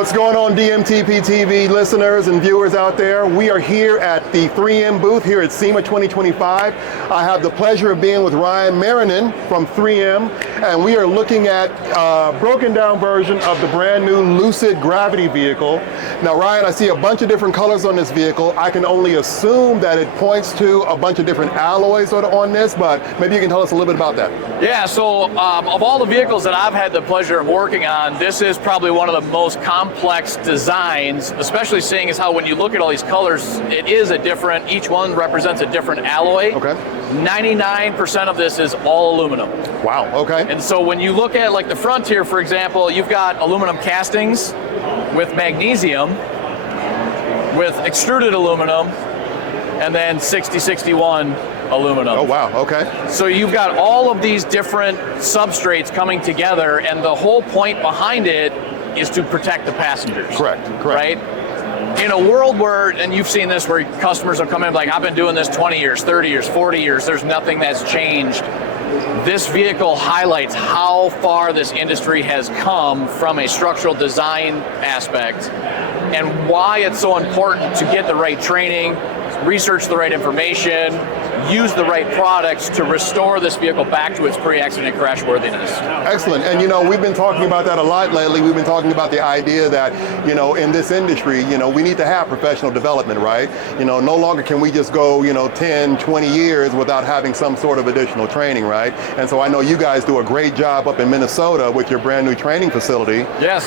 What's going on, DMTP TV listeners and viewers out there? We are here at the 3M booth here at SEMA 2025. I have the pleasure of being with Ryan Merrinan from 3M, and we are looking at a broken down version of the brand new Lucid Gravity vehicle. Now, Ryan, I see a bunch of different colors on this vehicle. I can only assume that it points to a bunch of different alloys on this, but maybe you can tell us a little bit about that. Yeah, so of all the vehicles that I've had the pleasure of working on, this is probably one of the most complex designs, especially seeing as how when you look at all these colors, it is a different, each one represents a different alloy. Okay. 99% of this is all aluminum. Wow, okay. And so when you look at like the front here, for example, you've got aluminum castings with magnesium, with extruded aluminum, and then 6061 aluminum. Oh wow, okay. So you've got all of these different substrates coming together, and the whole point behind it is to protect the passengers. Correct. Right? In a world where, and you've seen this, where customers will come in like, I've been doing this 20 years, 30 years, 40 years, there's nothing that's changed. This vehicle highlights how far this industry has come from a structural design aspect and why it's so important to get the right training, research the right information, use the right products to restore this vehicle back to its pre-accident crash worthiness. Excellent. And you know, we've been talking about that a lot lately. We've been talking about the idea that, you know, in this industry, you know, we need to have professional development, right? You know, no longer can we just go, you know, 10, 20 years without having some sort of additional training, right? And so I know you guys do a great job up in Minnesota with your brand new training facility. Yes.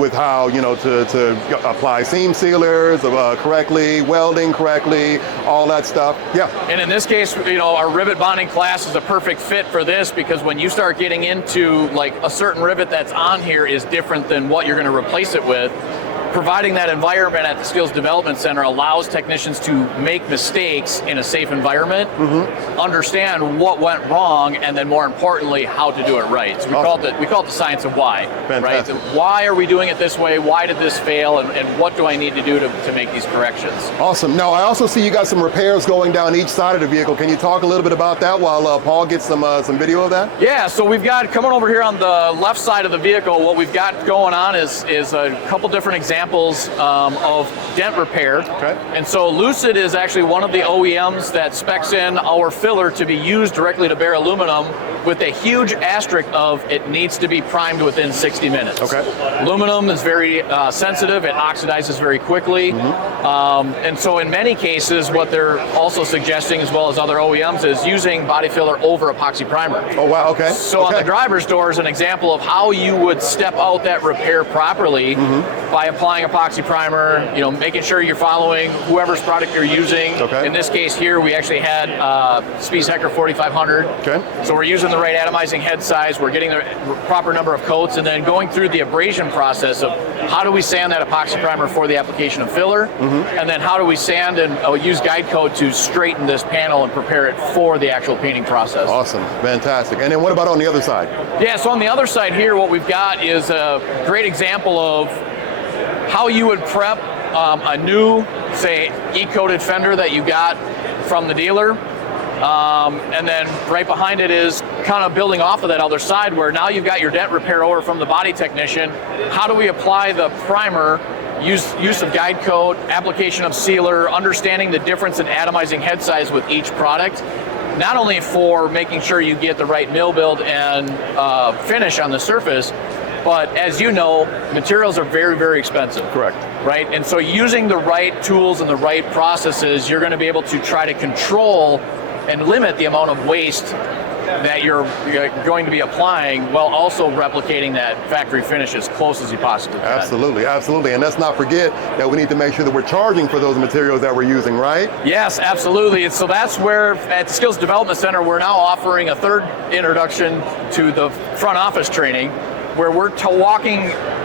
With how, you know, to apply seam sealers correctly, welding correctly, all that stuff. Yeah. And in this case, you know, our rivet bonding class is a perfect fit for this, because when you start getting into like a certain rivet that's on here is different than what you're going to replace it with. Providing that environment at the Skills Development Center allows technicians to make mistakes in a safe environment, understand what went wrong, and then more importantly, how to do it right. So we call it the science of why. Fantastic. Right? Why are we doing it this way? Why did this fail? And what do I need to do to make these corrections? Awesome. Now, I also see you got some repairs going down each side of the vehicle. Can you talk a little bit about that while Paul gets some video of that? Yeah, so we've got, coming over here on the left side of the vehicle, what we've got going on is a couple different examples of dent repair. Okay. And so Lucid is actually one of the OEMs that specs in our filler to be used directly to bare aluminum, with a huge asterisk of it needs to be primed within 60 minutes. Okay. Aluminum is very sensitive, it oxidizes very quickly. And so in many cases, what they're also suggesting, as well as other OEMs, is using body filler over epoxy primer. Oh wow, okay. So on the driver's door is an example of how you would step out that repair properly by applying epoxy primer, you know, making sure you're following whoever's product you're using. Okay. In this case here, we actually had Spies Hecker 4500. Okay. So we're using the right atomizing head size, we're getting the proper number of coats, and then going through the abrasion process of how do we sand that epoxy primer for the application of filler, and then how do we sand and use guide coat to straighten this panel and prepare it for the actual painting process. Awesome, fantastic. And then what about on the other side? Yeah, so on the other side here, what we've got is a great example of how you would prep a new, say, e-coated fender that you got from the dealer. And then right behind it is kind of building off of that other side, where now you've got your dent repair over from the body technician. How do we apply the primer, use of guide coat, application of sealer, understanding the difference in atomizing head size with each product, not only for making sure you get the right mill build and finish on the surface, but as you know, materials are very, very expensive. Correct. Right? And so using the right tools and the right processes, you're going to be able to try to control and limit the amount of waste that you're going to be applying, while also replicating that factory finish as close as you possibly can. Absolutely, absolutely. And let's not forget that we need to make sure that we're charging for those materials that we're using, right? Yes, absolutely. And so that's where at the Skills Development Center, we're now offering a third introduction to the front office training, where we're walking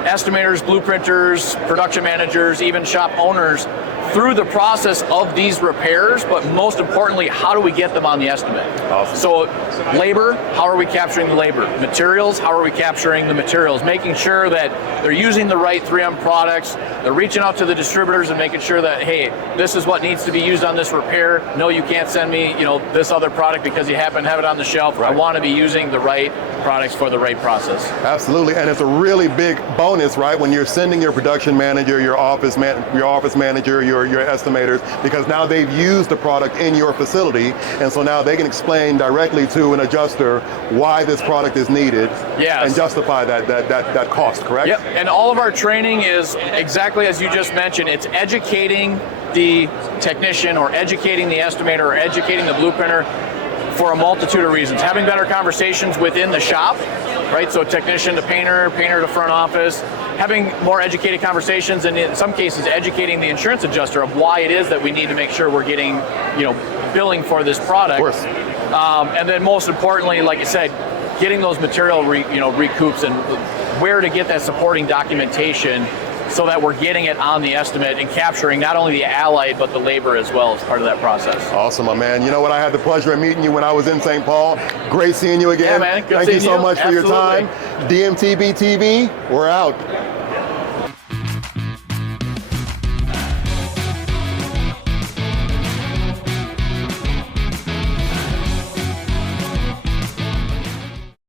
estimators, blueprinters, production managers, even shop owners through the process of these repairs, but most importantly, how do we get them on the estimate? Awesome. So labor, how are we capturing the labor? Materials, how are we capturing the materials? Making sure that they're using the right 3M products, they're reaching out to the distributors and making sure that, hey, this is what needs to be used on this repair. No, you can't send me, this other product because you happen to have it on the shelf. Right. I want to be using the right products for the right process. Absolutely, and it's a really big bonus bonus, right, when you're sending your production manager, your office manager, your estimators, because now they've used the product in your facility, and so now they can explain directly to an adjuster why this product is needed, yes, and justify that cost, correct? Yep, and all of our training is exactly as you just mentioned. It's educating the technician or educating the estimator or educating the blueprinter for a multitude of reasons. Having better conversations within the shop, right? So technician to painter, painter to front office, having more educated conversations, and in some cases educating the insurance adjuster of why it is that we need to make sure we're getting, billing for this product. Of course. And then most importantly, like you said, getting those material recoups and where to get that supporting documentation so that we're getting it on the estimate and capturing not only the allied but the labor as well as part of that process. Awesome, my man. You know what? I had the pleasure of meeting you when I was in St. Paul. Great seeing you again. Yeah, man. Good Thank you seeing so you. much for your Absolutely. time. DMTB TV, we're out.